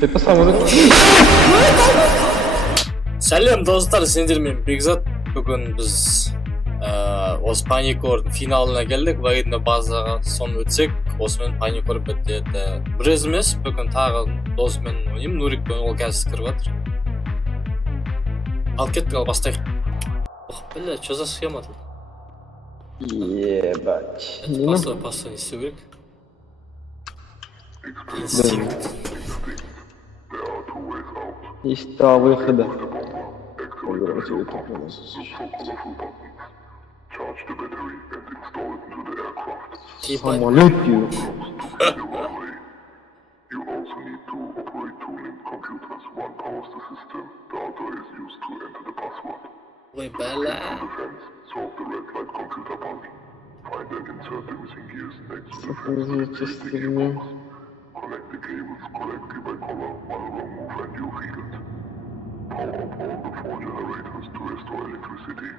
Тепе самолет. Сәлем достар, сендермен Бекзат. Бүгін біз осы Паникордың финалына келдік. Вайдны базаға сон өтсек, осымен Паникор бітті. Бір емес, бүгін тағы досымен ойнайым. Нурикпен ол қазір кіріп жатыр. Ал кеттік, ал бастайық. Бля, что за схема тут? Ебать. Это пастой не істеу керек. Инстинкт. Есть два выхода. Самолет, ё. Ой, бля. Connect the cables correctly by color, one wrong move and you feel it. Power up all the 4 generators to restore electricity.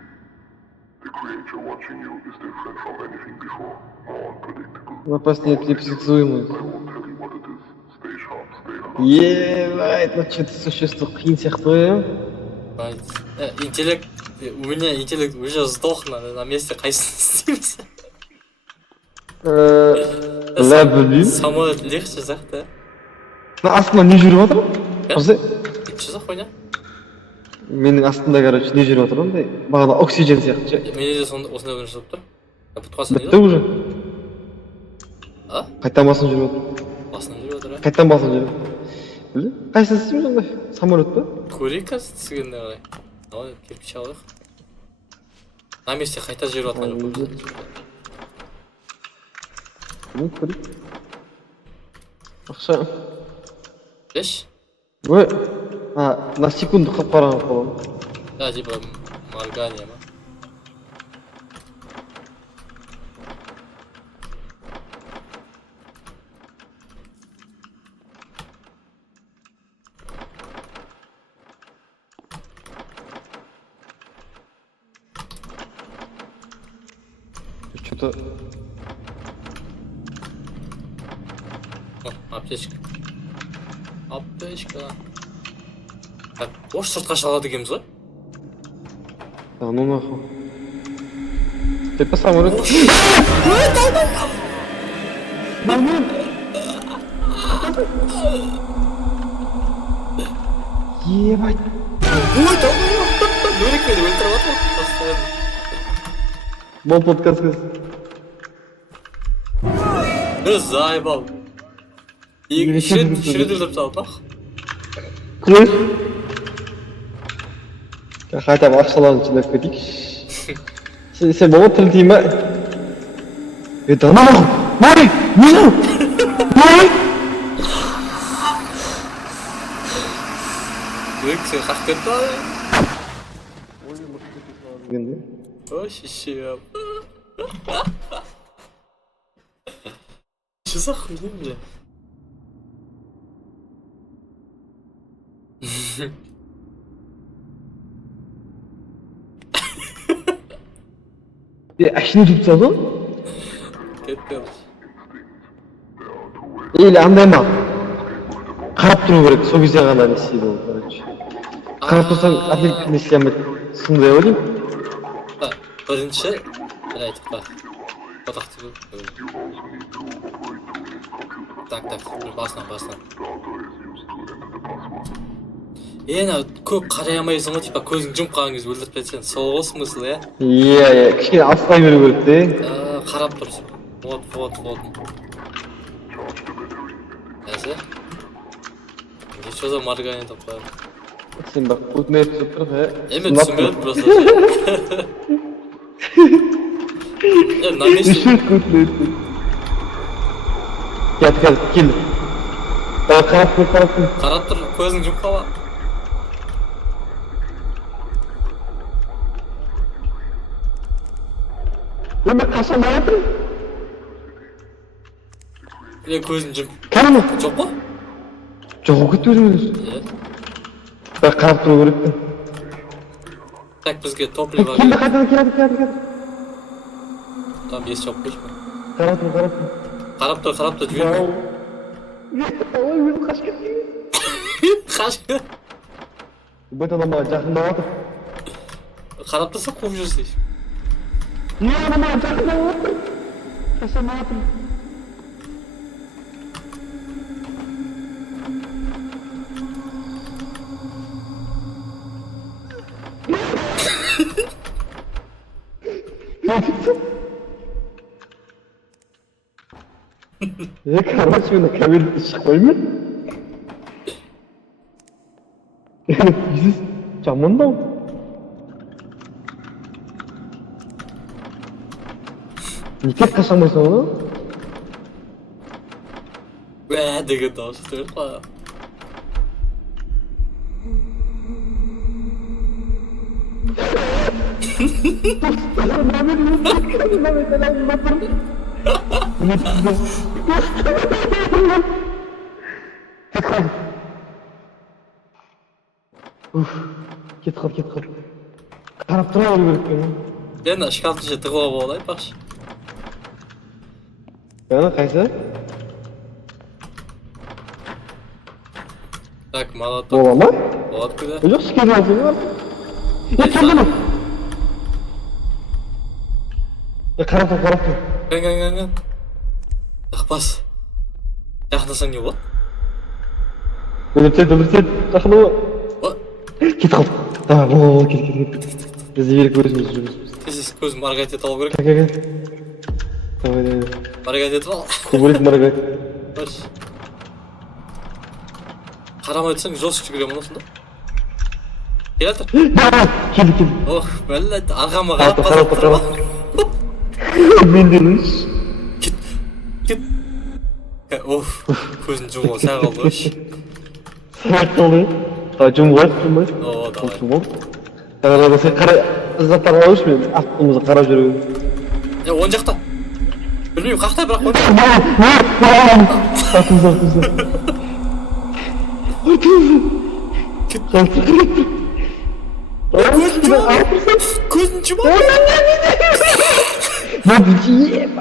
The creature watching you is different from anything before, more unpredictable. Вопрос непредсказуемый. I won't tell you what it is. Stay sharp, stay alert. Ебать, ну что-то существо қиын сияқты. Интеллект, у меня интеллект уже сдох на месте, қайсын істейміз? Бля, блин. Самолет легче сияқты. Астында не жүріп жатыр? Қызы? Что за хуйня? Менің астында, короче, не жүріп жатыр ондай? Бағана оксиген сияқты. Менде де осындай бір жүріп тұр. Бұтқасын Бітті уже. А? Қайттан басын жүріп жатыр. Басынан жүріп жатыр, а? Қайттан басын жүріп жатыр. Біле? Қайсысын істейміз ондай? Самолет па? Көрейік қазір түсігенде қарай. Давай, кирпич алайық. На месте қайта жүріп жатқан жоқ біз. Ну, көрейік. Ақша. Беш? Ой, на секунду қап қараңғы болады. Да, типа моргание ма? Что-то... О, аптечка. Аптечка. Так, осы сыртқа шалады екенбіз ғой? Да ну нахуй. Тепе самолет. Ебать. Ой, там Нурик мені өлтіріп жатыр постоянно. Бол подкастқа. Заебал. Шреддерді салып ақ. Күрес. Қайта ақшаларын жинап кетейік. Сен болма тіл тиме. Это нахуй! Мори! Мори! Мори! Нурик сен қақ кетті ай. Дегенде. О, шешем. Что за хуйня, бля? Ашны жүріп салды ғой? Кетпеміз. Или андай ма? Қарап тұру керек, сол кезде ғана не істейді ол, короче. Қарап тұрсаң, ответ не істей алмайды. Сондай ойлаймын. Бірінші, бір айтып па. Қотақты көп. Так, басынан. Ена, көп қарай алмайсың ғой, типа көзің жұмып қалған кезде өлтіріп кетсең, сол ғой смысл, иә? Иә, кішкене алыстай беру керек те. Қарап тұрсың. Вот. Әсі? Что за моргание такое? Сен бақ, өтмей түсіп тұр, Еме түсінбедім просто. На месте. Келді. Қарап тұр. Қарап тұр, көзің жұмып қала. Мен қашан баратырмын? Көзің жұмып. Кәдімі? Жоқ қой? Жоқ, кетіп жүрміз. Бірақ қарап тұру керекпін. Так, бізге топливо. Келді, қайдан. Там ес жоқ қойшы ма? Қарап тұр. Қарап тұр, жіберме. Ой, өзім қашып кеттім. Қаш. Ебать, ана маған жақындап жатыр. Қарап тұрса қуып жүрсей. Ана маған жақындап жатыр. Қашамай жатыр. Короче, мына кабинетке шықпаймын. Жүзіс жамандау. Неге қашамайсың оны? Деген дауыс естіп қой. Кетіп қал. Қарап тұра беру керек пе? Енді шкафтың ішіне тығып алып алайын бақшы. Ана қайсы? Так, молоток. Бола ма? Болады күйде. Жоқ, шкезе алсың бар. Кәмдені! Қарап тұр. Ген. Ақпас. Жақындасаң не болады? Өлірсен, жақындама. Кетіп қал. Давай, кет. Бізде берік өзіміз жүрміз. Тез көзім маргайт ет алу керек. Кәк. Давай. Маргайт етіп ал. Көбірек маргайт. Барш. Қарамай тұрсаң жосық жүгіремін осында. Кел атыр. Кел. Ох, бәлләт. Арғама қарап тұрма. Мен деріш. Кет. Оф, көзін жұмып сәң қалды өш. Сәң қалды. Жұмып. О, давай. Тағырада сен қарай заттарға өш мен астымызы қарап жүру. Он жақта. Білмеймін, қақта бірақ он жақта. Көзін жұма.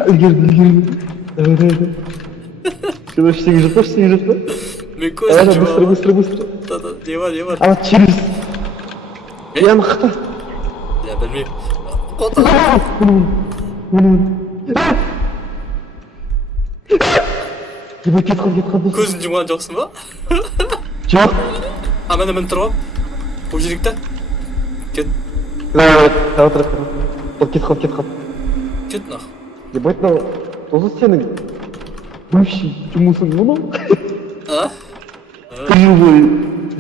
Үлгерді. Ештеңе жоқ па? Мен көзін жұма. Быстро. Не бар? Ана через. Яны қақта. Я білмеймін. Қота. Ебай, кет қал. Көзін жұмған жоқсың ба? Жоқ. Мен тұрып. Бұл жеректі. Кет. Кет қал. Кет нақ. Ебай, осы сенің бывший жұмысың мұны? А? Живой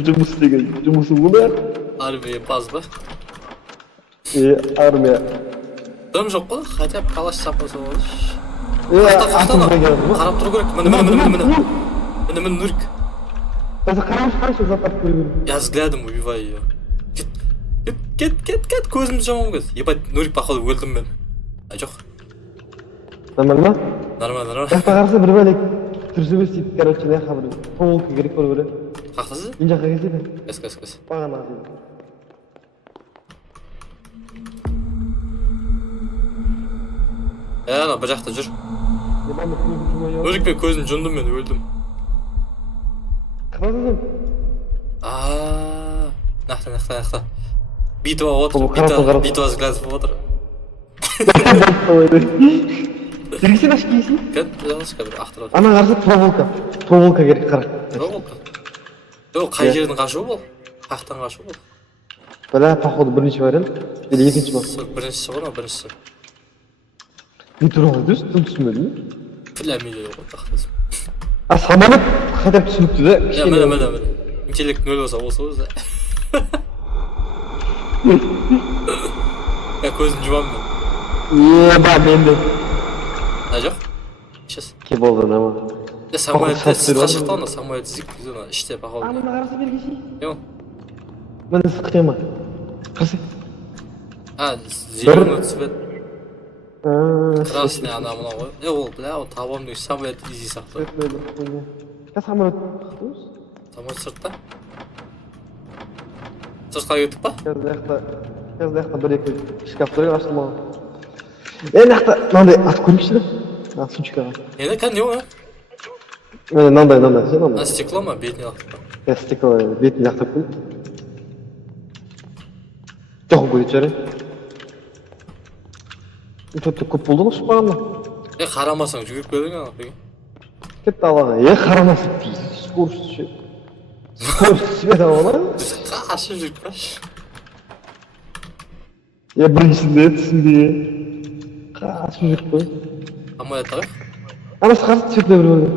жұмыс деген жұмысың мұны? Армия паз ба? Армия. Дым жоқ қой, хотя бы калаш сапасы болыш. Қақта. Қарап тұру керек. Міне, Нурик. Даже қарашы заттап көрген. Я взглядом убиваю ее. Кет, көзімді жамам кез. Ебать, Нурик походу өлдім мен. Жоқ. Нормально? Нормально. Жақта қараса бір бәлек түрсі сөйтіп, короче, наяққа бір толқы керек көру керек. Қақтасы? Мен жаққа келсейді. Кәс. Бағана қасейді. Ана, бір жақта жүр. Нурик мен көзін жұндым мен өлдім. Қырасың? Нақта. Битва отыр. Битва взглядов отыр. Жүргісен ашып кейсің? Кәт, жалғашқа бір ақтыра. Ана қарсы проволока керек қара. Проволока? Қай жердің қашуы бол? Қақтан қашуы бол? Бәлі, походу бірінші вариант. Или екінші бар. Біріншісі ғой, біріншісі. Не туралы дұрыс? Тым түсінмедің? Біләмейді ғой, тақтасың. Самолет хотя бы түсінікті да? Міне. Интеллект 0 болса өзі. Көзін жұмам мен. Еба, менде. Жоқ? Сейчас. Ке болды, нама. Самолетті сыртқа шықты ана, самолет зик, іште походу. Мына қарасы бергеші. Не ол? Міне сықтай ма? Қарсы. Зеленый цвет. Красный ана мына ғой. Ол, бля, табамның самолет изи сақты. Самолет. Самолет сыртта? Сыртқа кетіп па? Қазір яқта бір-екі шкаф тұрген ашылмаған. Яқта мынандай ат көрейікші да? Сумчикаға. Не ол? Мынандай. Стекло ма? Бетіне лақтып па? стекло бетін жақтап қой. Жоқ көре жарай. Өте көп болды ғой шықпағанда. Қарамасаң жүгіріп келдің ана. Кетті алаға. Қарамасың. Скорості ше. Скорості жібер ала. Қашып жүріп қаш. Біріншісінде түсінде. Қашып жүріп қой. Самолетті қай? Анасы қарсы түсетіне бір бөлген.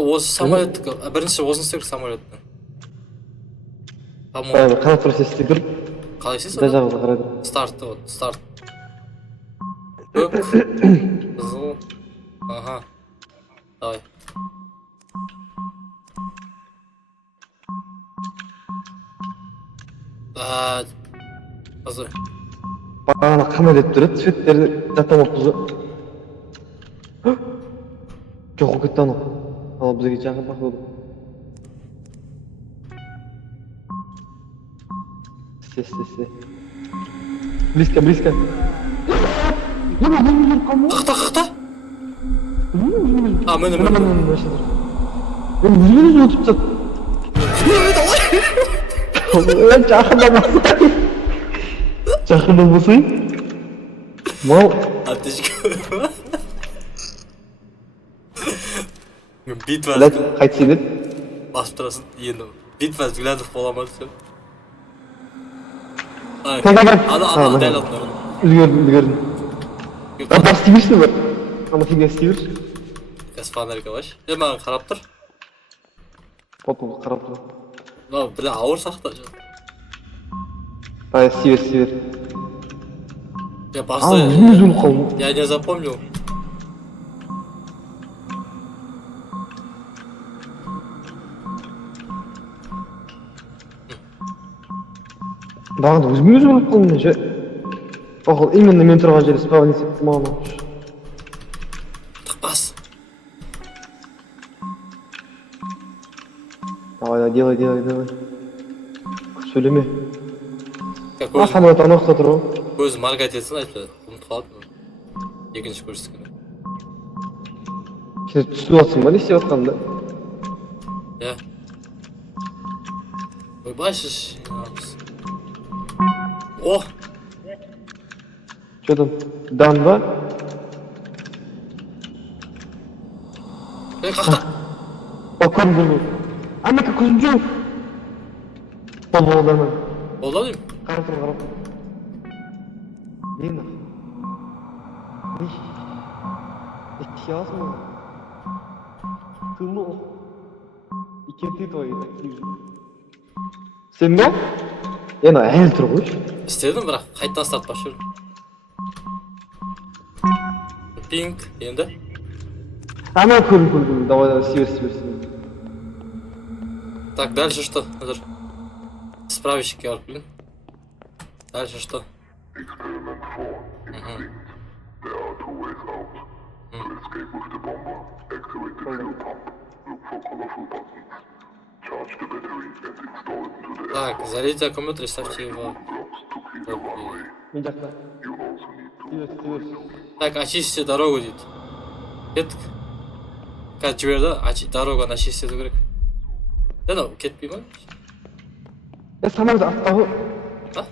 Осы самолеттікі. Бірінші осыны істеу керек самолетті. Қанат тұрса істей тұрып. Қалай істейсің? Жа жағында қарайды. Стартты вот, старт. Көк, қызыл, ага, давай. Қызы. Бағана қамал етіп тұрады, светтерді жатамаппыз ғой. Жоқ, ол кетті анау. Анау бізге жақын бақылады. Істе. Близко. Қақта? Мені. Мен өзім өтіп жатыр. Жақында болсай. Мал. Аптечка. Битва. Қайтсын еді. Басып тұрасың, енді битва взглядов бола ма десем. Ана, дәл алдында. Үлгердім. Бас істей берсін бе? Ана фигня істей берші. Қазір фонарика баш. Маған қарап тұр. Потом қарап тұр. Бля, ауыр сақта. Істей бер. Я просто... Я не запомнил. Бағында өзім өліп қалдым ше. Оқыл, именно мен тұрған жерде справа не септі маған ауыш. Бас. Давай, делай. Сөйлеме. Көзім Самолет ана уақытта тұр ғой. маргать етсін айтты. Ұмытып қалдым. Екінші көрсеткені. Сен түсіп жатсың ба не істеп жатқанда? Я. Ойбайшыш. О! Че там? Дан ба? Қақта! Көрдім. Амека көзім жоқ. Болды. Болды деймін? Қарап тұр. Нені? Не істей аласың ба? Тылы. Икенті твои. Сен бе? Енді әйел тұр ғой. Істедім, бірақ қайттан стартпаш жүрдім. Пинг, енді. Ана көрдім. Давай, істей бер. Так, дальше что? Справочники арклин. Дальше что? Experiment 4. Instinct. There are two ways out. To escape with the bomber, activate the fuel pump. Look for colorful buttons. Charge the battery and install it into the Так, зарядите аккумулятор и ставьте его. blocks to clean the runway. Мен жақта. You also need to Істей бер. Так, очистите дорогу, дейді. Кеттік. Қазір жіберді, дороганы очистить ету керек. Кетпей ма? Самолет артта ғой. А?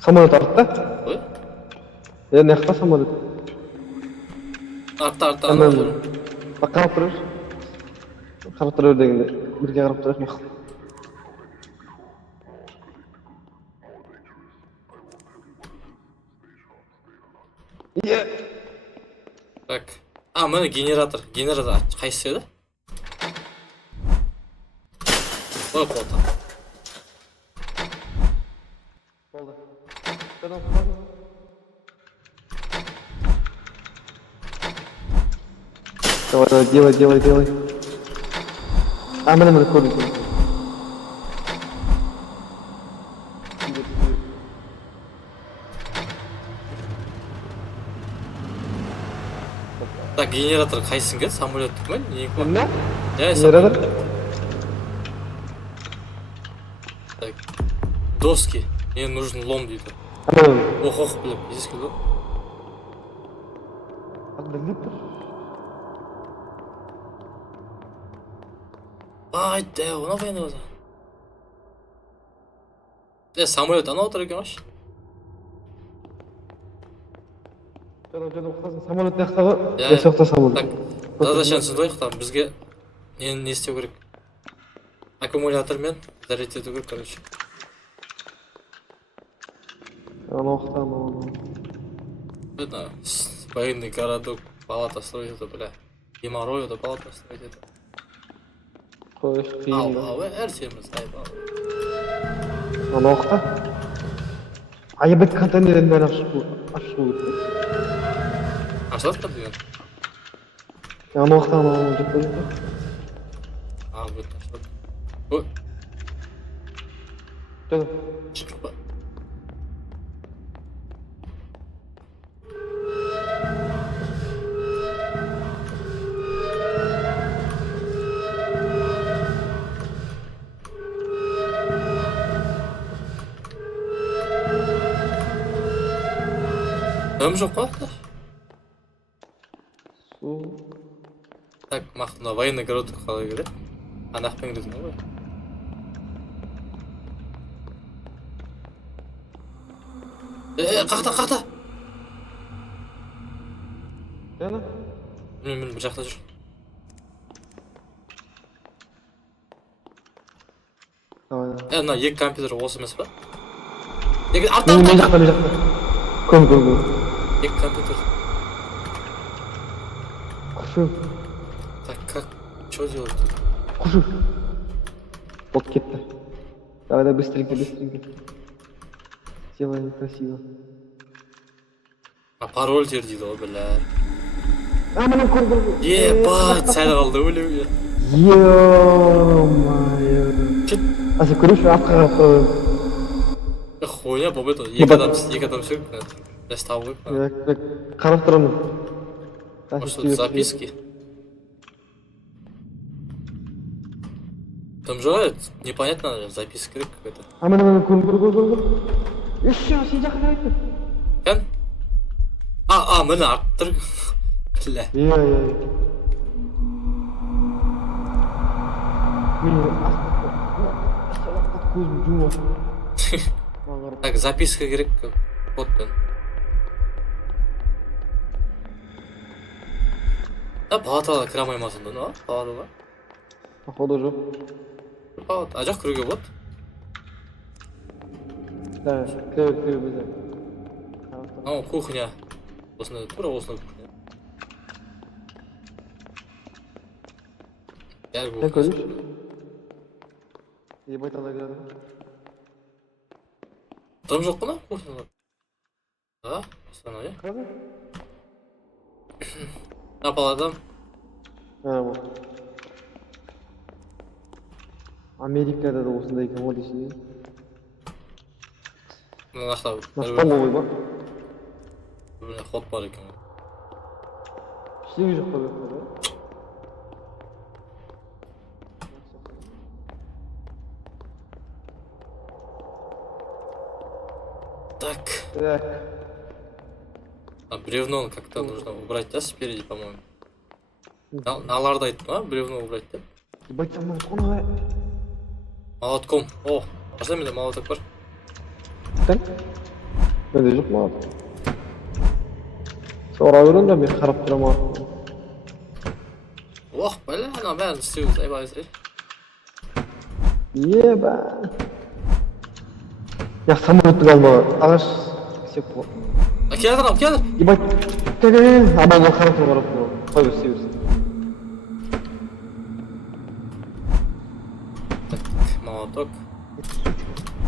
Самолет артта? Ой? Не артта самолет. Артта. Қарап тұрыр. Қарап тұрыр дегенде. Бірге қарап тұрыр. Так. Міне генератор. Генератор қайсысы еді? Ой, қолда. Болды. Давай, делай. Міне көрдім. Так, генератор қайсың кеді? Самолеттік ме? Не? Генератор. Так. Доски. Мне нужен лом дейді. Ох, блин, здесь куда? Ayda, ona bayana oldu. Samolyot ana otur ekan osh. Jo'nab o'qitasan, samolyot yoqdagi. Ya, Yo'qda samolyot. Так, задачасын до'yqtam. Bizga ne isteu kerak? Akkumulyator men зарядить etу kerak, короче. Ana o'qitaman. Это военный городок, палата строит это, бля. Геморрой это палата строит это. Qo'yish qiyin. Ertemiz, ayba. Ana o'qita. Ayıbet konteynerinden ben aşık. Ашат та деген. Ana o'qita ana o'qita. Bu ашат. Ой, Jo'nab. çıkma. Ömür жоқ па? Su. Так, мақтына военный городок қалай керек? Анақпен кіретін ғой. Қақта. Yana. Мен бір жақта жүр. Давай. Мына екі компьютер осы емес па? Men Арта. жақта. Kom. Екі компьютер. Құшу. Так, как? Что делать? Құшу. Вот кетті. Давай быстренько. Сделаем красиво. А пароль тер дейді ғой, бля. Мына көр. Ебать, сәл қалды өлеуге. Ё-моё. А сен көруші атқа қарап. Хуйня, бұл бет екі адам сөк. Бәс табы ғой. Қарап тұрамын. Может, тут записки? Там же непонятно, записки какой-то. Мына көр. Еще сен жақын айтты. Кән? Міне аттыр. Бля. Мен көзім жұмып. Так, записка керек кодпен. Палатаға кіре алмаймасың да, ну? Палатаға? Походу жоқ. Палата, жоқ кіруге болады. Да, кіре бізде. Кухня. Осында, тура осында кухня. Сен көруші? Ебать ала кіреді. Там жоқ қана кухняда? Да, осында, я? Қады? Палатам. Америкада да осындай екен ғой дейсің. Нақта Столовый бар. ход бар екен. Ештеңе жоқ па да? Так. Так. Бревно как-то нужно убрать, да, спереди, по-моему. Наларды айттым, а? Бревно убрать, да? Ебать, там қонағай. Молотком. О, қашта менде молоток бар? Так? Менде жоқ молоток. Сора көрін да мен қарап тұрамын. Ох, бля, ана бәрін істеуіміз айбай сірей. Еба. Я самолеттің алма ағаш сеп болады. Келатыр. Ебать. Аманға қарап тұрып. Қой істей берсін. Так, молоток.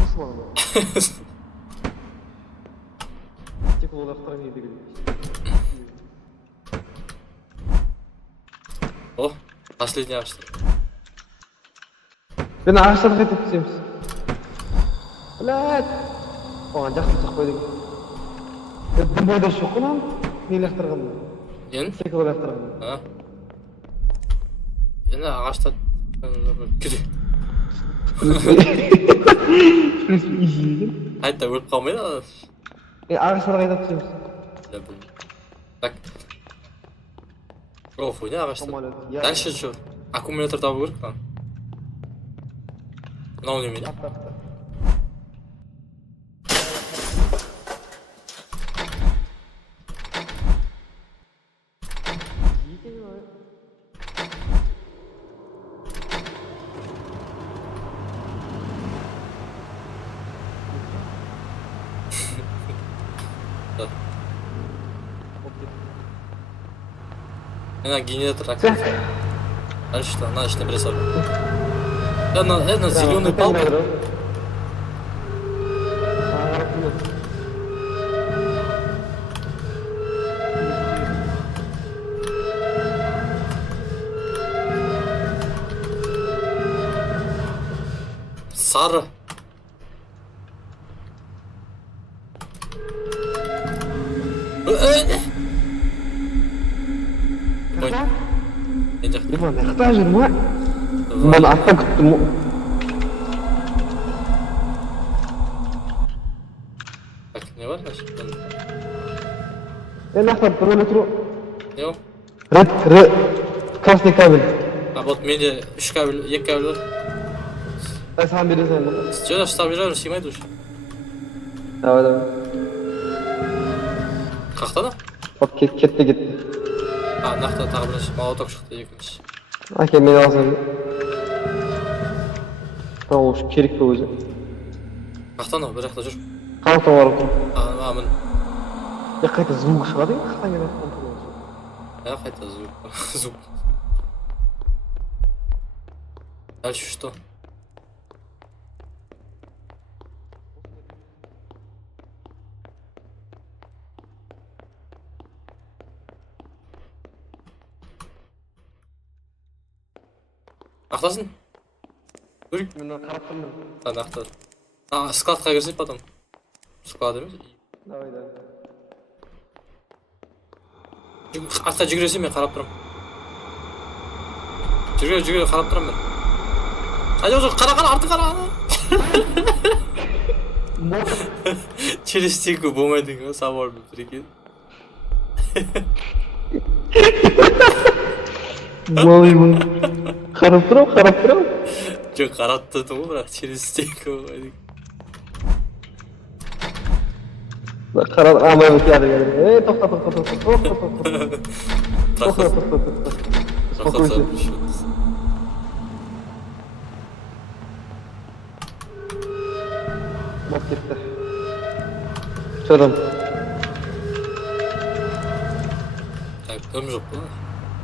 Осы маған. Тек ол ақтарың еді келді. О, последний ағаштар. Мен ағаштарды қайтып түсеміз. Блядь. Оған жақсы сұқ қойдың. Бұл бойда шоқ қынан нелі ақтырғанды. Ен? Секілі ақтырғанды. Енді ағаштар... Күді. Қайта өліп қалмайды ағаш. Ағаштарды қайтып түсеміз. Так. О, хуйня ағаштар. Дальше что? Аккумулятор табу керек, там. Мынау немене? Мына генератор актив. Дальше что? Надо что присадить. Это зеленый палка. Сары. Ой. Limon, yaxta жүрма. Мен аттан күттім. Так, не var значит? Нахта тұрмын тұру. Не ол? Красный кабель. А вот менде 3 кабель, 2 кабель бар. Саған бересің. Жоқ, ұстап жүрем, сыймайды уже. Давай. Қақта да? Кетті. А, нақты тағы бірінші молоток шықты екінші. Әке, мен алсам. Ол керек пе өзі? Қақтан ау, бір жақта жүр. Қанаттан барып. Мін. Қайта звук шығады, қақтан келеді. Қайта звук. Дальше что? Ақтасын? Көрік? Мен қарап тұрмын. Ақтар. Складқа кірсек потом. Склад емес? Давай. Артқа жүгіресем мен қарап тұрам. Жүгіре қарап тұрам мен. Жоқ, қара, арты қара. Через стенку болмайды ғой, сабар бір екен. Болмай. Қарап тұрам. Жоқ, қарап тұрдым ғой, бірақ через стенку болмайды. Қарап, амай өтеді. Тоқта. Тоқта. Болып кетті. Шыдым. Так, көм жоқ бұл.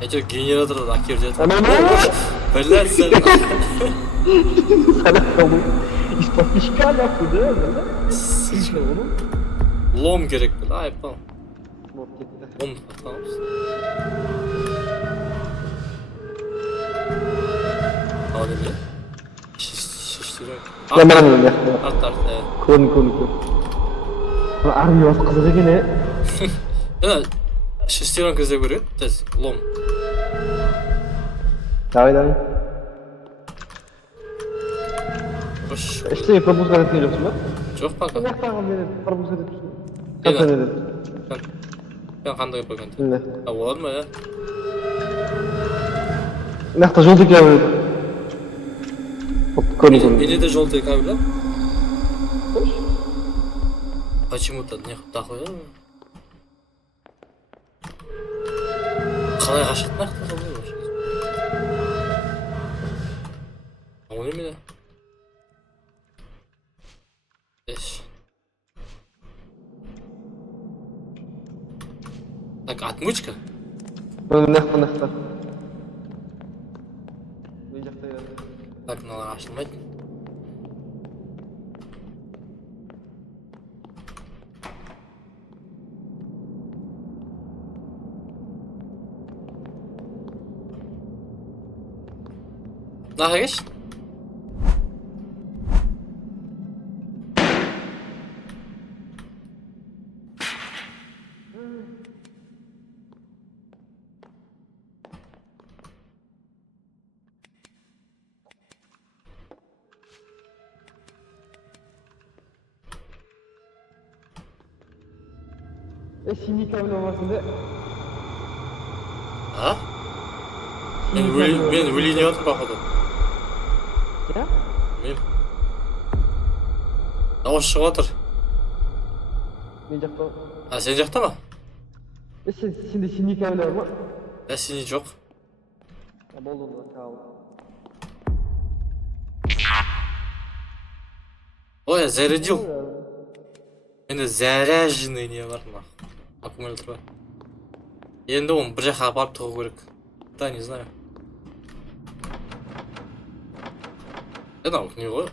Әйтеуір генераторды әкеліп жатыр. Блядь, сен. Салақ қалдым. Из-под пешка нахуй, да? Слышно, ну? Лом керек бұл, айыппал. Болып кетті. Лом қатамыз. Ал деме? Шештерек. Яманым яқты. Арт, Көн. Армия осы қызық екен, Шестеренка іздеп көреді, тез, лом. Давай. Қош. Іштегі пропускат еткен жоқсың ба? Жоқ пока. Яқтағы мені пропускат етіп Мен қандай қойған? Не? Болады ма, Нақты жолды кәбір. Көн. Или де желтый кабель, а? Почему-то не такой, қалай қашады нақты қалай вообще? Ол немене? Так, отмычка? Нақты. Так, мыналар ашылмайды. Наға кеш? Синий кабель болмасында. А? Мен өлейін отып бақыды. Я? Мен дауыс шығып отыр. Мен жақта. А, сен жақта ма? Сенде синий камера бар ма? Синий жоқ. Болды онда, сау. Ой, зарядил. Енді заряженный не бар ма? Аккумулятор бар. Енді оны бір жаққа апарып тығу керек. Да, не знаю. Не ғой?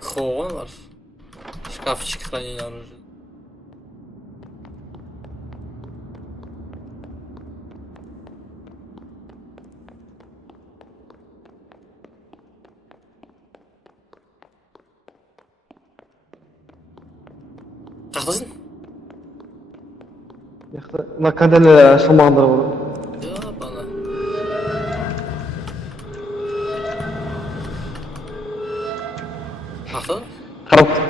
Қоған бар. Шкафчик хранения оружия. Қақтасың? Мына контейнер ашылмағандар бар. Бана. Қақтады?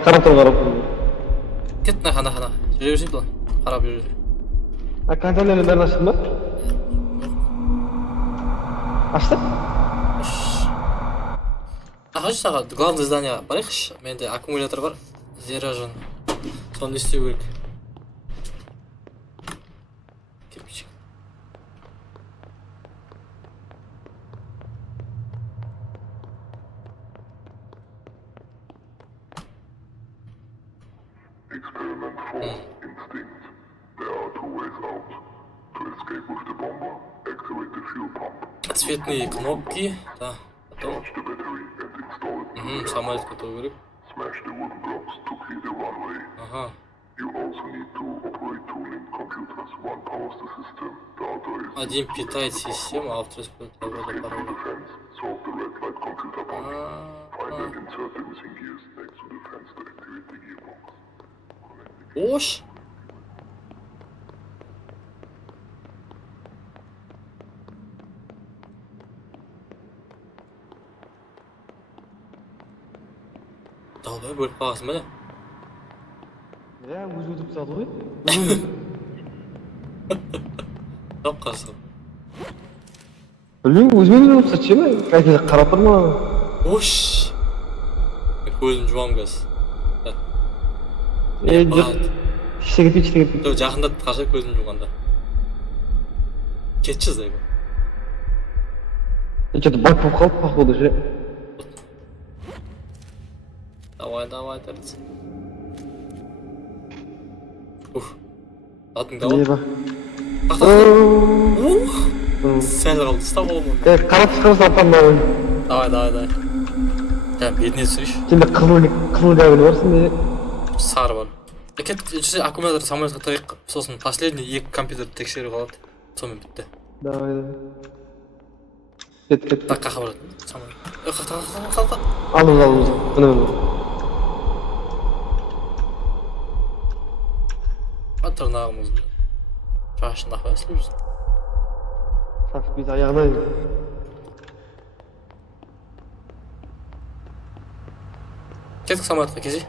Қарап тұр. Кет, нақана. Жүре берсей бұлан. Қарап жүре берсей. Контейнердің бәрін ашты ма? Ашты? Қажы саға, главный зданияға барайықшы. Менде аккумулятор бар. Заряжен. Соны істеу керек. Кепчик. Experiment 4, instinct. There are two ways out. To escape with the bomber, activate the fuel pump. Цветные кнопки. Да. Потом. Charge the battery and install it. Самолет готовый керек. Smash the wooden blocks to clear the runway. Ага. You also need to operate two linked computers. One powers the system, the other is Один питает систему, а второй использует escape to defense. Solve the red light computer punch. Find and insert the missing gears next to the fence to activate the gearbox. Ош. Далбай бөліп қаласың ба не? Өзі өтіп тастады ғой. Жоқ қарсы. Білмеймін, өзімен өтіп тастады ше ма? Қайтеді қарап тұр ма? Ош. Көзім жуам қазір. Жоқ. Іште кетпейді. Жақындатып қарсы көзім жуғанда. Кетші зайба. Что-то баг болып қалды походу ше. Давай, тәртіп. Атың дауы? Не ба? Сәл қалды, ұстап олым. Қарап аттан ба ойын. Давай. Бетіне түсірейші. Сенде қызыл дәуіні бар сенде. Сары бар. Кет, аккумулятор самолетқа тайық. Сосын последний екі компьютерді тексеру қалады. Сонымен бітті. Давай. Кет. Так, қақа барады. Самолет. Қалқа. Алдымыз. Міне. Тырнағымызды. Шашын ақпай істеп жүрсің. Так, бет аяғына. Кеттік самолетқа кезей.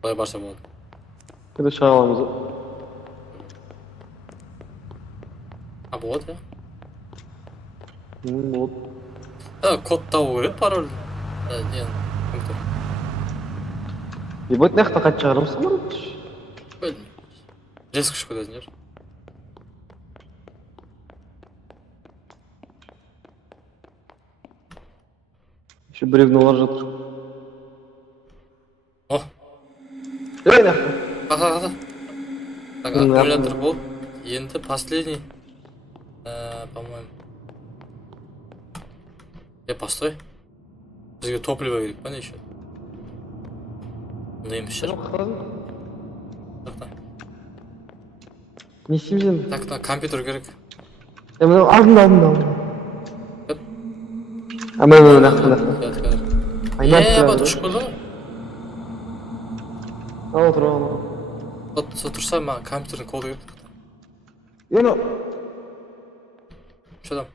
Былай барса болады. Кеді шыға аламыз. А, болады, Болды. Код табу керек, пароль. Ебать, нақта қайт шығарымыз бар? Білмеймін. Жес күш көдесін жер. Еще бревнолар жатыр. О! Нақта. Қақа. Так, аккумулятор болды. Енді последний. По-моему. Постой. Бізге топливо керек па не еще? Онда емес шығар. Не істейміз енді? Так, компьютер керек. Мынау алдында. Міне нақта. Бат ұшып көрді ғой? Ал тұр. Тұрса маған компьютердің коды керек. Ено. Шодан?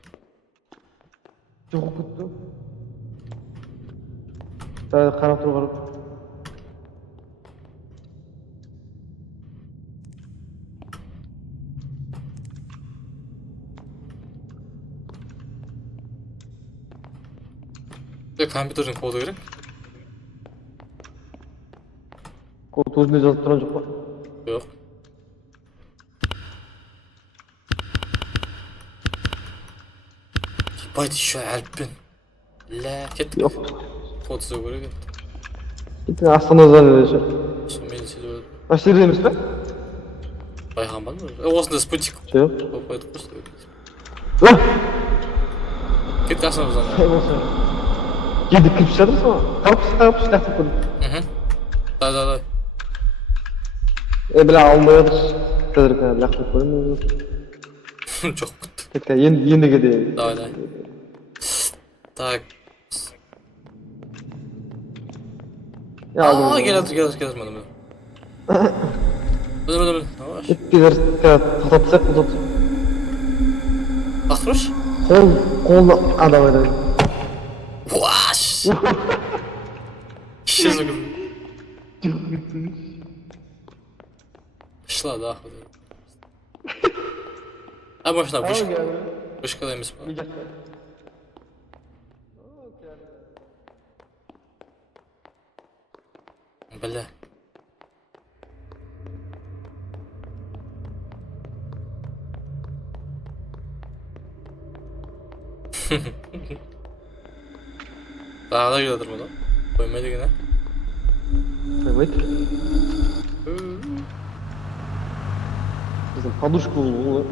Жоқ кетті. Қарап тұр. Компьютердің коды керек. Код өзінде жазып тұрған жоқ па? Жоқ. Ебать, еще әріппен. Ля, кеттік. Жоқ. Код сызу керек еді. Кеттің Астана звонили же. Мен сөйтіп Аштерде емес пе? байқанбадым. Осында спутник Жоқ. қойып қойдық қой. Ла! Кеттік Астана Қай звонили. болса. Енді кіріп жатыр соған. Қарапсыз лақтырып көрдім. Да. Бля, алмай жатыр. Қазір лақтырып көрдім. Жоқ күтті. Так, енді кедейін. Давай. Так. Келатыр, мына. Мына. Кеткелер тоқтатсақ. Лақтырыш? Қолды адамайды. Уаш! Исчез өкім. Шла, да. А машина вышкада емес па? Бля. Тағы да келатыр ма да? Қоймай деген, а? Қоймайды. Біздің подушка бұл.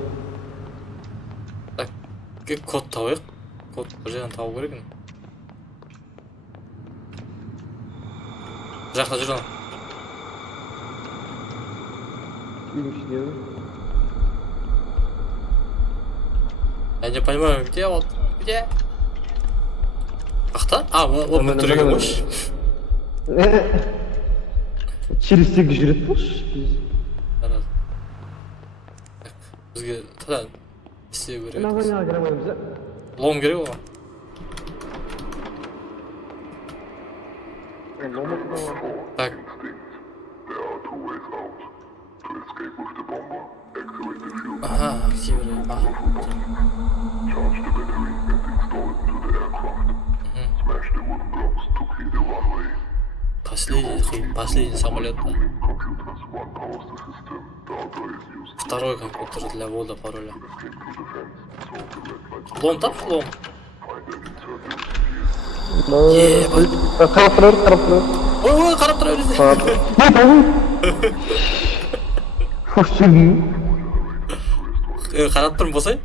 Так, код табайық. Код бір жерден табу керек. Жақта жүр ана. Үйдің ішінде. Я не понимаю, где вот? Где? Қақта? А, ол мен түреген қойш. Через сегіз жүреді болшы. Раз. Так, бізге тада істеу керек. Нағаняға кіремаймыз, да? Лом керек оған. Так. There are two ways out. To escape with the bomber, activate the fuel. Ага, активируй. Charge the battery and install it into the aircraft. Smash the wooden blocks to clear the runway. Последний самолет. Computers, one powers the system, the other is used to Второй компьютер для ввода пароля. escape to the fence. So the red light. Лом тапшы, лом. Find and insert the Қарап тұрар. Ой, қарап тұра бересің. Хош жүрдің. Қарап тұрмын болсай?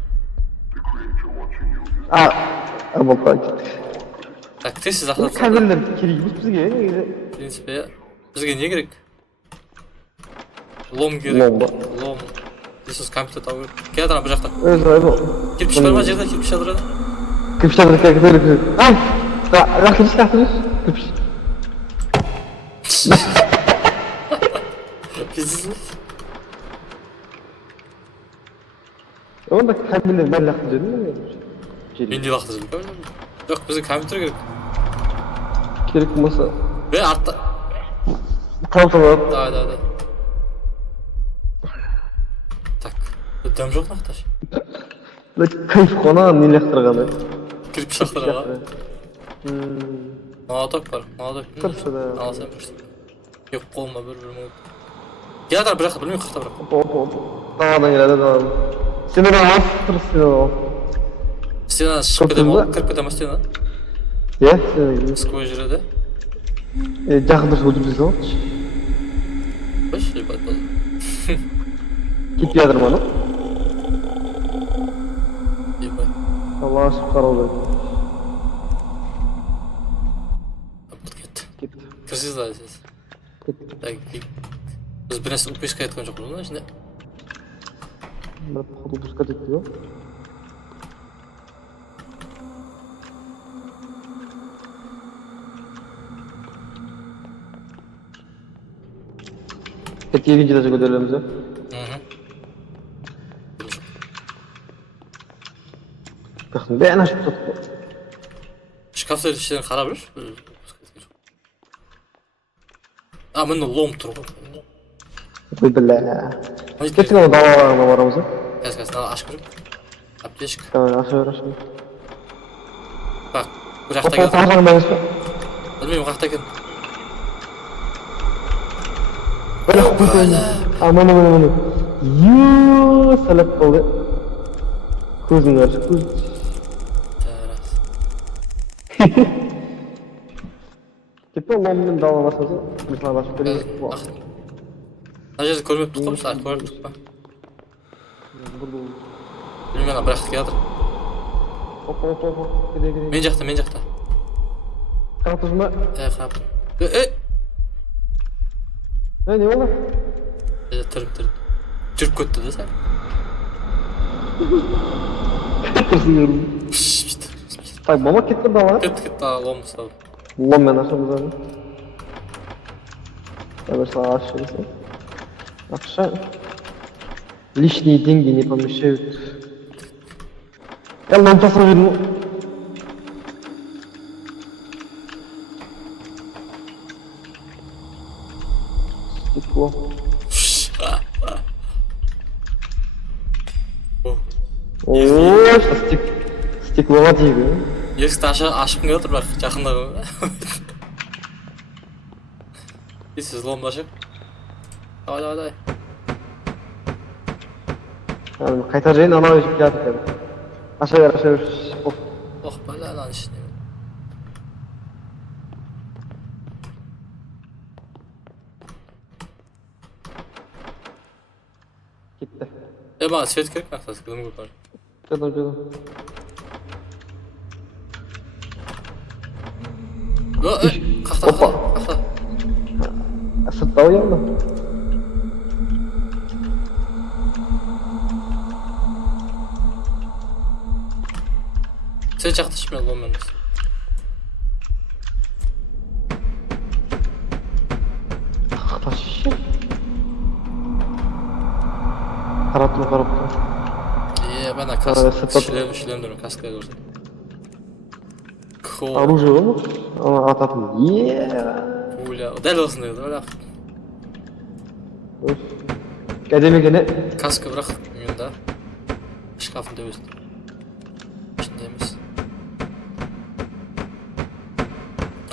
Болды. Так, тез ақылы. Камерлер керек емес бізге. В принципе, бізге не керек? Лом керек. Лом ба? Лом. Здесь компьютер табу керек. Келе тұрған бір жақта. Өзі айбол. Кирпич бар ма жерде? Кирпич жатыр еді? Кірпіш жатыр, кірпіш. Ай! Лақтырыш. Кірпіш. Онда камерлер бәрі лақтырып жүрдің бе? Мен де лақтырып жүрдім. Жоқ, бізге компьютер керек. Керек болмаса. Артта. Қалталап. Давай. Так, дәм жоқ нақташ. Кайф қона не лақтырғаны. Кирпич лақтырға. Молоток бар, молоток. Тұршы да. Алсам бір. Yok, қолыма бір мүгіт. Келатыр бір жақта, білмеймін қақта бірақ. Дағадан келеді, дағадан. Сен одан алып тұрып сен одан. Стена шығып кетем ол, кіріп кетем стена. Иә, сен Сквозь жүреді. жақын тұршы өтіп жүрсің ғой. Қойш, ебать болды. Кетіп жатыр ма, ну? Ебать. Аллаға шықып қарау керек. Кетті. Кірсіз да сіз. Так, біз бір нәрсе упешка айтқан жоқпыз ғой ішінде. Бір походу пускать етті ғой. Екінші этаже көтерілеміз, иә? Бақтың бәрін ашып тұтып қой. Шкафтардың іштерін қарап жүрші. А, міне лом тұр ғой. Ой, бля. Кетсің ана далаларына барамыз, иә? Қазір ашып көрейік. Аптечка. Давай, аша бер. Так, Bir жақта Опа, келатыр. тағаңдаңыз ба? Білмеймін қақта екен. Бірақ көтен. Міне. Yoo, салат болды. Көзің қаршы, көз. Кетті ломмен дала басасы. Мысалы ашып берейін. Мына жерде көрмеп тұқ қой, сағат көріп тұқ па. Білмеймін, ана бір жақта келатыр. Опа. Кеде. Мен жақта. Қарап тұрсың ба? Қарап. Не болды? Түріп. Жүріп көтті де сәл. Тұрсың көрдің. Так, мама кетті дала. Кетті, лом ұстады. Ломмен ашамыз әлі. Mesela aşağısı. Akşam. Лишние деньги не помешают. Я лом посмотрю. Стекло. Ооо, стеклоға тиді. Есікті ашқым келіп тұр, бірақ жақында ғой. Сіз ломды ашып. Давай. Қайтаржайын анау ешіп келатыр. Аша бер. Ох, бәлі ананың ішіне. Кетті. Маған свет керек меақтасы, кізім көп бар. Жадам. Қақта. Сыртта оянды. Сен жақта ішмел ломмен. Тақта қарап тұр. Бәна шлемдермен каскаға көрсен. Оружие ғой ма? Ана ататын. Пуля. Дәл осындай еді, бірақ. Әдемегені. Каска бірақ үйінде. Шкафында өзінде. Ішінде емес.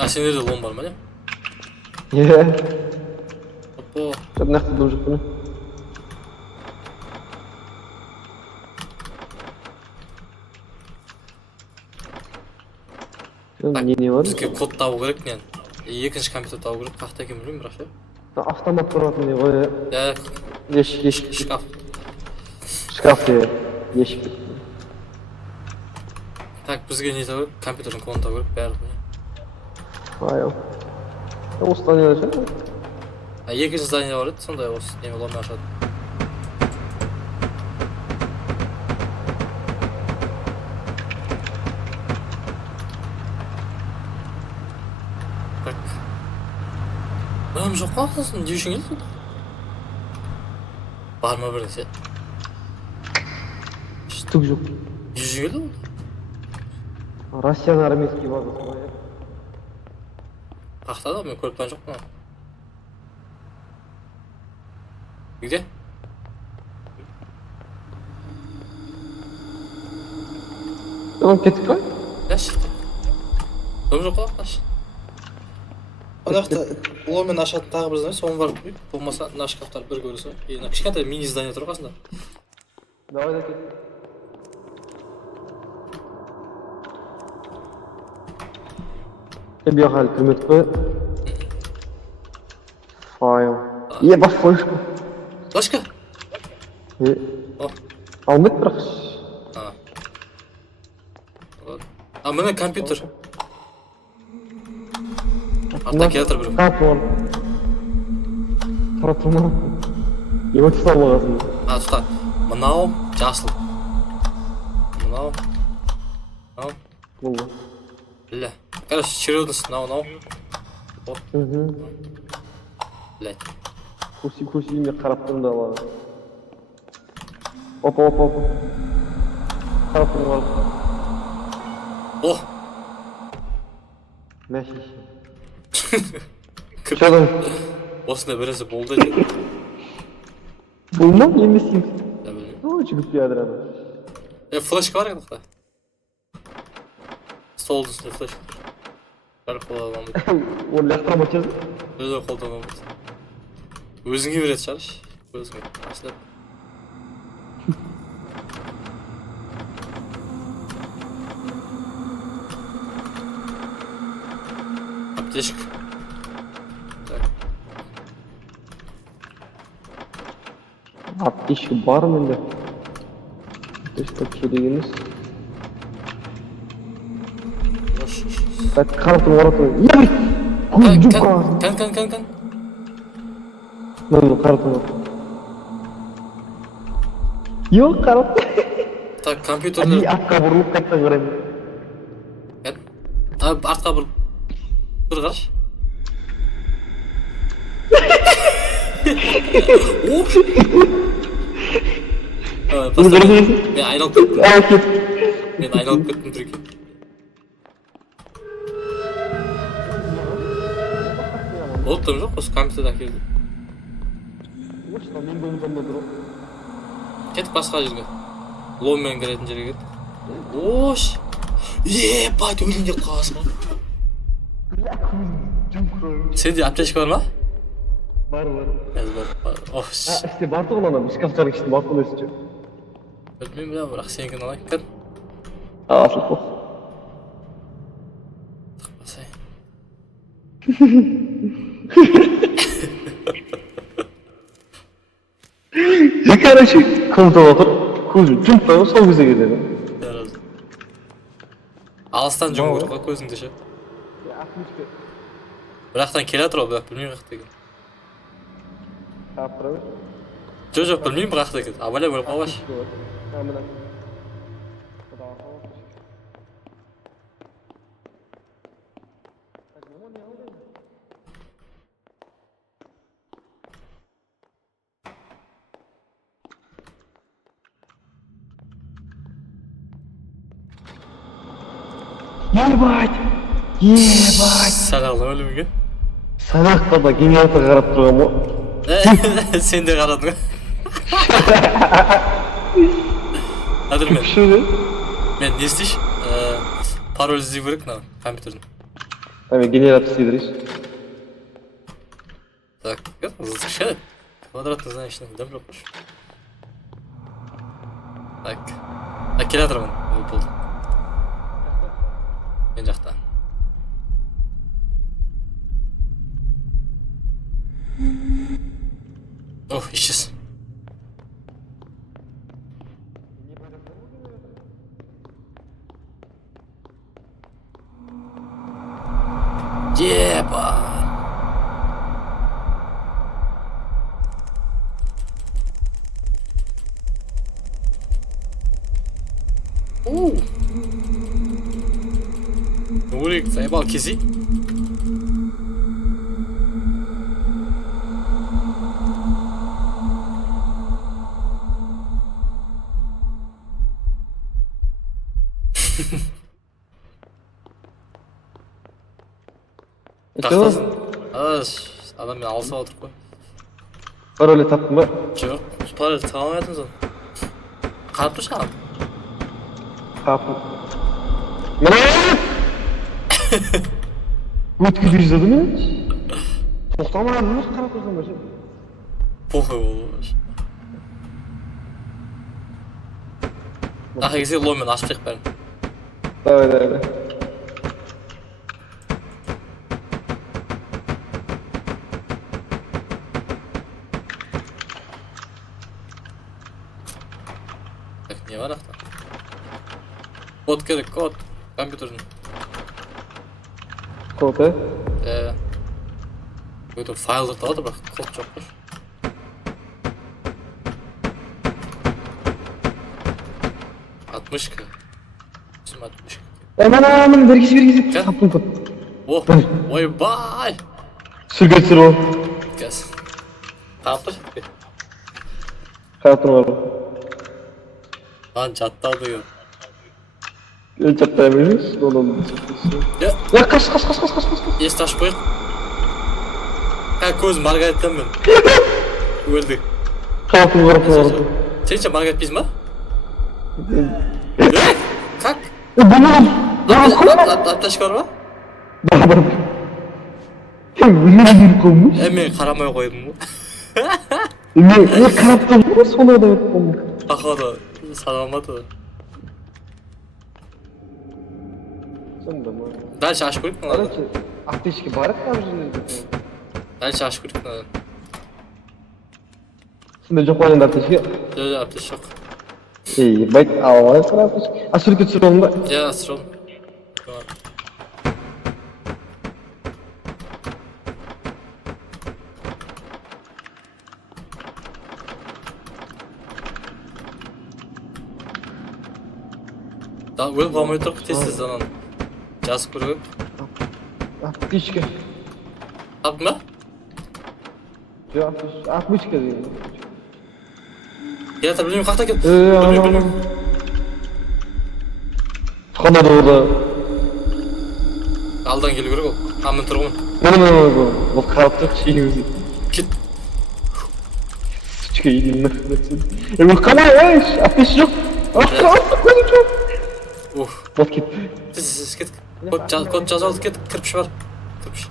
Сендерде лом бар ма, не? Опо. Что-то нақты дұм жүк бұны. Не бар? Бізге код табу керек, нен. Екінші компьютер табу керек, қақта екен білмеймін, бірақ ше. Автомат тұратын не ғой? Шкаф. Шкаф де ешік. Так, бізге не табу керек, компьютердің кодын табу керек, бәрі. Файл. Осыдан не ше? Екінші здание бар еді, сондай осы неме ломмен ашады. Мынам жоқ па сосын не үшін келді сонда? Бар ма бір нәрсе? Түк жоқ. Не үшін келді ол? Россияның армейский базасы ғой. Қақта да, мен көріп тұрған жоқпын. Где? Tamam kettik koy. Шықты. Дом жоқ қой, аш. Ана жақта ломмен ашатын тағы бір здание, соны барып көрейік. Болмаса мына шкафтар бір көресе. Мына кішкентай мини здание тұр қасында. Давай да кеттік. Тебе хал кірмедік қой. Файл. Бас флешка. Флешка? Алмайды бірақ. Міне компьютер. Артта келатыр бір. Тарап тұрма. Емоция салмағасын. Тұта. Мынау жасыл. Мынау. Болды. Бля. Короче, чередность. Мынау. Блядь. Көсейіме қарап тұрмда алады. Опа. Қарап тұрмда алады. О! Мәшеш. Шадан. Осында бірінші болды еді. Бұл ма? Емесің? Білмеймін. Жүгіп бей адырады. Флешка бар еді. Soldu üstüne flash. Bari қолданамын. Onu laftan açacağız. Өзі қолданамын. Өзіңе береді шығар. Өзіңе. Аслап. Аптечка. Так. Ateşi var mı ende? Ateş de kereyiniz. Ben kanatını varatını. Ya bir! Kuzcum kanatını. Kan. Lan kanatını. Yok kanatını. Так, компьютерлер. Hadi atka vurulup kaçtan göreyim. Gel. Abi артқа бұрыл. Бір қараш. Bunu görüyorsun. Мен айналып кеттім. Hareket. Мен айналып кеттім түрге. Оттым жоқ, осы компьютерді әкелді. Ben de omuzumda durup. Кеттік басқа жерге. Ломмен кіретін жерге кеттік. Ош! Ебать, өлеңде қаласың ба? Сенде аптечка бар ма? Var. Бар. Ош. Ha işte Bartol'un adam. Şkafçalık işte Bartol istiyor. Білмеймін, бірақ сенікін алайын. Кір. Asıl bu. Басай. Короче, kılda otur. Kuzu cümle sol bize gidelim. Алыстан жұму керек қой көзіңді ше. Бірақтан келе жатыр ғой, бірақ білмеймін қаяқта екен. Жоқ, білмеймін бір қаяқта екен. Абайлай бөліп қалғаш. Ебать! Сағалым өлімге. Санаққа да генератор қарап тұрған о. Сен де қарадың ба? Қазір мен не істейш? Пароль іздеу керек мына компьютердің. Генератор істейдірейш. Так, зачем? Квадратный знаешь, не добро пошел. Так. Келе жатырмын. Болды. Мен жақта. Ох, исчез. Еба. Улик, заебал кизи. Тақтасын. Адам мен алысып отырып қой. Паролі таптың ба? Жоқ, пароль таба алмайтын сон. Қарап тұршы ағам. Таптым. Мына! Өткізіп жүрді ме? Тоқтамай не қарап тұрсың ба? Похуй болды. Ақы келсе ломмен ашып жайық бәрін. Давай. Не var ақта? Код керек, код. Компьютердің. Код, Өйтіп файлды табады, бірақ код жоқ қой. Отмышка. Түсім отмышка. Әмін, бергізіп. Таптым код. Ойбай! Сүргетсір ол. Кәс. Қарап тұршы бе? Қарап тұрмадым. Lan çatladı ya. Çatladı eminiz? Oğlum. Ya kaç. Es taş koy. Көз Маргариттан мен. Өлді. Қалпым. Сенше Маргарит біз ма? Как? Bunu Аптечка бар ма? Бар. Мен жүріп қалмын. Мен қарамай қойдым ғой. Мен қарап тұрмын ғой, сонда да өтіп Походу, саламаты. Сонда ма? Дальше ашып көрейік. Короче, аптечке барып там жүрміз. Дальше ашып көрейік. Сонда жоқ қой енді аптечке. Жоқ, аптечка жоқ. Байт, алайық аптечке. Суретке түсіріп алдың ба? Иә, түсірдім. Өліп қалмай тұрып тез ананы жазып көріп. Аптечке. Таптың ба? Жоқ, аптечке деген. Я да білмеймін қақта кет. Анау. Қандай орда? Алдан келу керек ол. Мен тұрғымын. Міне, ол қарап тұр, шегімізді. Кет. Сучка, иди нахуй. Қалай, аптечке жоқ. Көзім жоқ. Вот кет. Тез кет. Код жазып алды кет. Кірпіш бар. Кірпіш.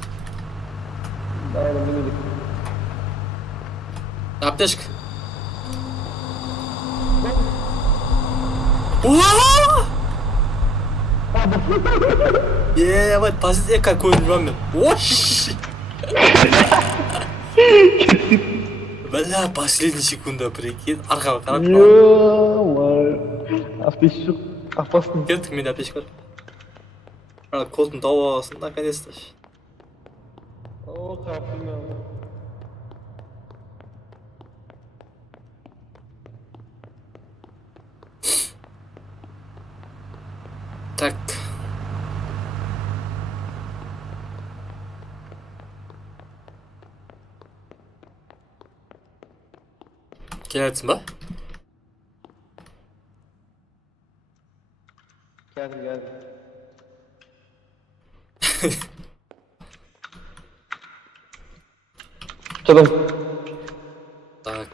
Аптечка. Ебать, посмотри, какой он момент. Ош! Бля, последняя секунда, прикинь. Арқаға қарап қалды. Аптечке жоқ. Опасно. Кеттік, менде аптечка бар. Кодын тауып аласың, наконец-то. О, қапыма. Так. Келетсің ба? Geldim. Çalın. Так.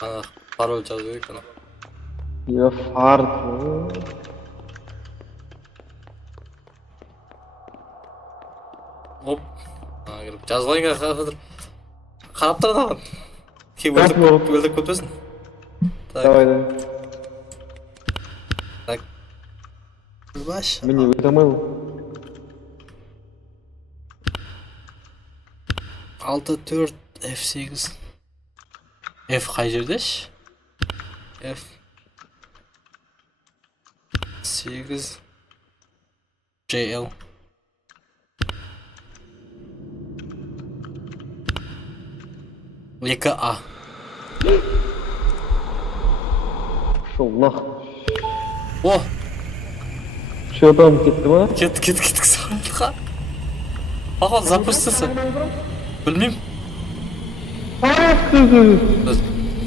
Ана пароль жазу керек ана. Я фарт. Оп. Кіріп жазылайын қазір. Қарап тұр ана. Өлдік көтпесін. Давай. Так. Баш. Мені видамай. 6-4 F8. F қай жердеш? F 8 JL. Екі А. Шол нах. О! Что там кетті ма? Кеттік сағалдыға. Походу запустился. Білмейм.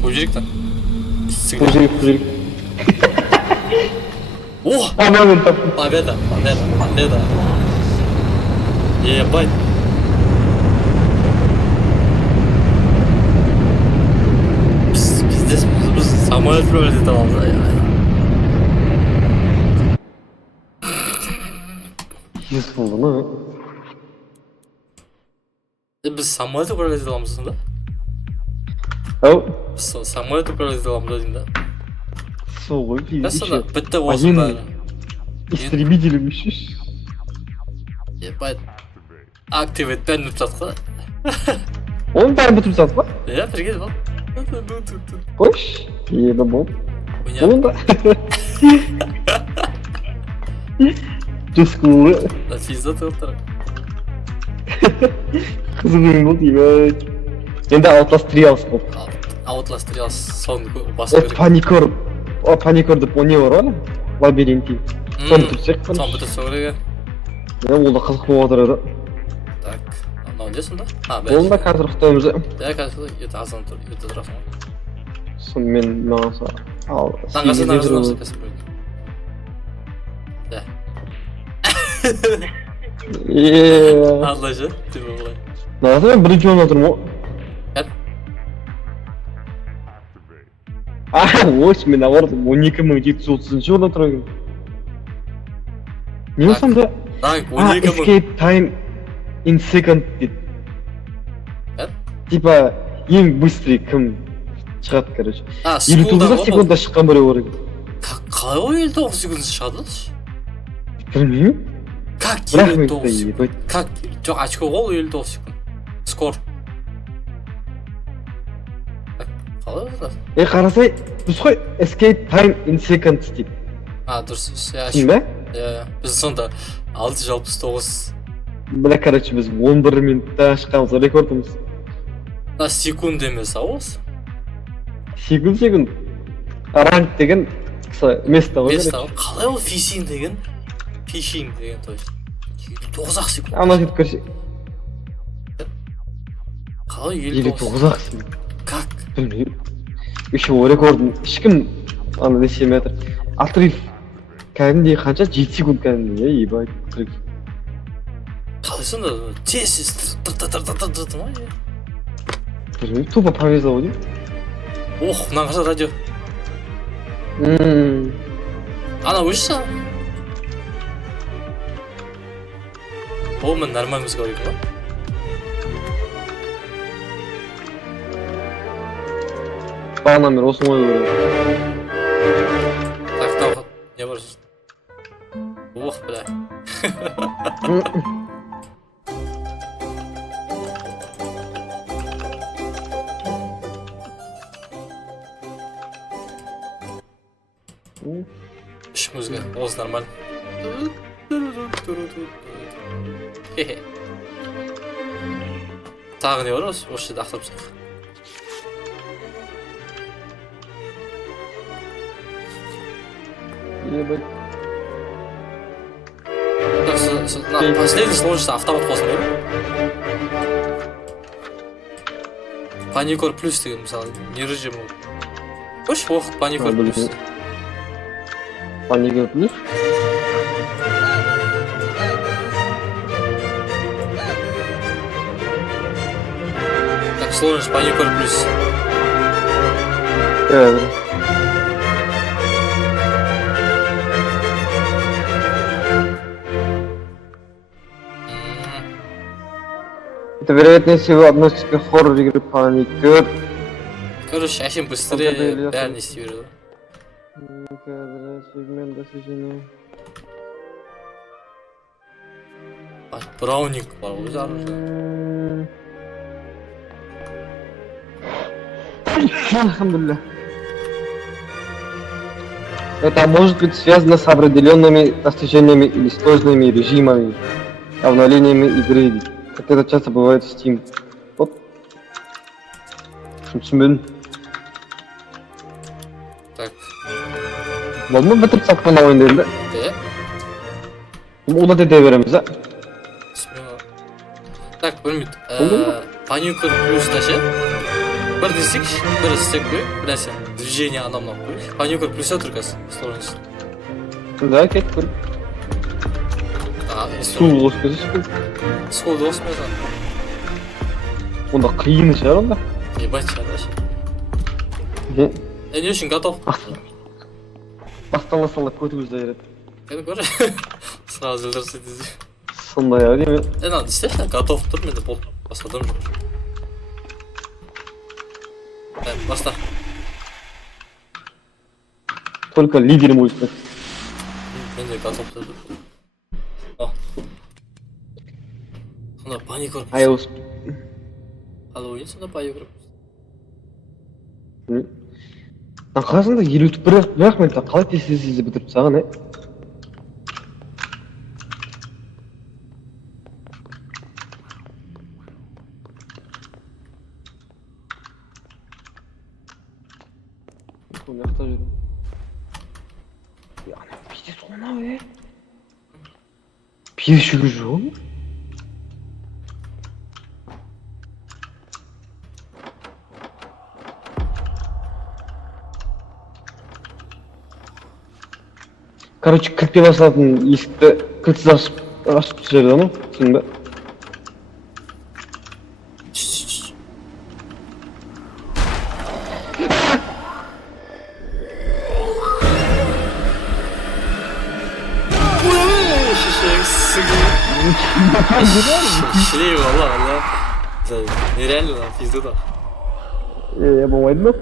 Бұл жеректі. Бұл жерек. О! Мен таптым. Победа. Ебать. Біз самолет пролетет аламыз. Жүз болды ма? Біз самолет пролетет аламыз да? Ау? Самолет пролетет аламыз деймін да? Сол ғой, Мәсіла, бітті осы бәрі. Истребителем үшіш. Ебать. Активет бәрін өтіп жатқа. Оның бәрін бүтіп жатып ба? Иә, прикинь бол. Қойш? Еді бол. Оның да. Жескулы. Пизда тұғыптар. Қызығын болды, ебать. Енді Outlast Trials болды. Outlast Trials соны басып керек. Паникор. О, Паникор деп не бар ғой? Лабиринти. Соны түрсек қой. Соны бітірсек керек. Ол да қызық болып отыр еді. Так, мынау не сонда? Оны да қазір ұқтаймыз. Иә, қазір еті азан тұр, еті тұрасың ғой. Сонымен маған ал. Таңғасы кәсіп қойды. Иә. Аллайша, типа бұлай. Нағасы мен бірінші орында тұрмын ғой. Ой, мен наоборот 12.730 орында тұрмын. Не болсам да Ранг 12 мың. escape time in second дейді. Ә? Типа ең быстрый кім шығады, короче. 59 секундда шыққан біреу бар екен. Қалай ғой 59 секунд шығады? Білмеймін. Как Бірақ 59 мен секунд? Как? Жоқ, очко ғой 59 секунд. Скор. Қалай олар? Қарасай, біз қой escape time in seconds дейді. Дұрыс. Түсін бе? Біз сонда 669. Бля, короче, біз 11 минутта шыққанымыз рекордымыз. Секунд емес, ауыз? Секунд. Ранг деген место ғой. Место ғой. Қалай ол фишинг деген? Фишинг деген точно. 9-ақ секунд. Ана сөйтіп көрсе. Қалай 59-ақ секунд. Как? Білмеймін. Еще рекордын ешкім ана десем жатыр. Алтриф кәдімгідей қанша? 7 секунд кәдімгідей, ебать. Қалай сонда тез ма? Білмеймін, тупо повезло ғой деймін. Ох, мынаған қараса радио. Ана өшсі. О, мен нормальный говорю, да? Баға номер осы мой көреді. Так, не бар. Ох, бля. Үш музыка, осы нормально. Тағы не бар осы жерде ақтап тұсақ. Ебать. Последний сложности автомат қосып қойып. Паникор плюс деген мысалы не режим ол. Қойшы оқып паникор плюс. Паникор плюс? Так, сложность паникор плюс. Это вероятнее всего относится к хоррор игры Паникер. Короче, әшейін быстрее бәрін ести береді. Сегмент достижения. Брауник бар ғой зары. Алхамдулилля. Это может быть связано с определенными достижениями или сложными режимами, обновлениями игры. Как это часто бывает в Steam. Вот. Түсінбедім. Так. Болды ма бітіріп сатып мына ойынды енді? Оны да дей береміз, а? Так, білмейді. Паникор плюс-та ше? Бір десекші, бір істеп қой. Біләсен, движение анамнан қой. Паникор плюс-та тұрқасы, сложность. Да, кет көріп. Суыл қосып көзі. Суылды қосып көзі. Онда қиыны шығар онда? Ебать шығар ше. Не үшін готов. Бастала-сала көтімізді айырады. Кәді көрі? Сразу жылдырсы деді. Сондай ау деймін. Надо істеші, готов тұр, менде болды. Басқадым жоқ. Баста. Только лидерім ойсы. Менде готов тұр. Сонда паникор. Айыз. Ал ойын сонда паникор. Қасында 51 бірақ мен қалай тез бітіріп тастаған, ә? Бұл жақта жүрмін. Ана пиздец онау, ә? Пиздец жүгі жоқ? Короче, кірпе басатын есікті кілтсіз ашып жіберді ма? Түсін бе? Шлей, вала. Нереально, пизду да. Я, по-моему,